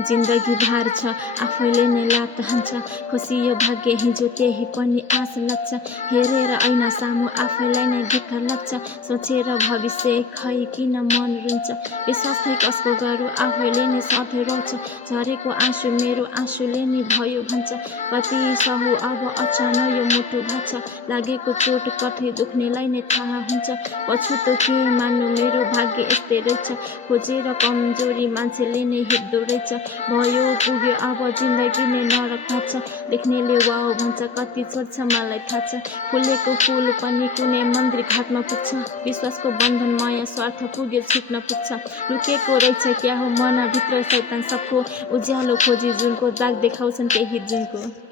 जिन्दगी भार छ आफैले नै लात हान्छ खुसी यो भाग्य हिजो त्यही पनि आश लाग्छ हेरेर ऐना सामु आफैलाई नै दुःख लाग्छ सोचेर भविष्य खै किन मन रुन्छ विश्वास खै कसको गरौँ आफैले नै सधैँ रोउँछ झरेको आँसु मेरो आँसुले नि भयो भन्छ कति सहु अब अचानक यो मुटु भाछ लागेको चोट कतै दुख्नेलाई नै थाहा हुन्छ पछुतो के मान्नु मेरो भाग्य यस्तै रहेछ खोजेर कमजोरी मान्छेले नै हिँड्दो रहेछ भयो पुग्यो अब जिन्दगी नै नरक थाहा देख्नेले वाउ भन्छ कति छोड्छ मलाई थाहा छ फुलेको फुल पनि कुनै मन्दिर घाटमा पुग्छ विश्वासको बन्धन माया स्वार्थ पुग्यो छुट्न पुग्छ लुकेको रहेछ क्या हो मनभित्र शैतान सबको उज्यालो खोजी जुनको दाग देखाउँछन् त्यही जुनको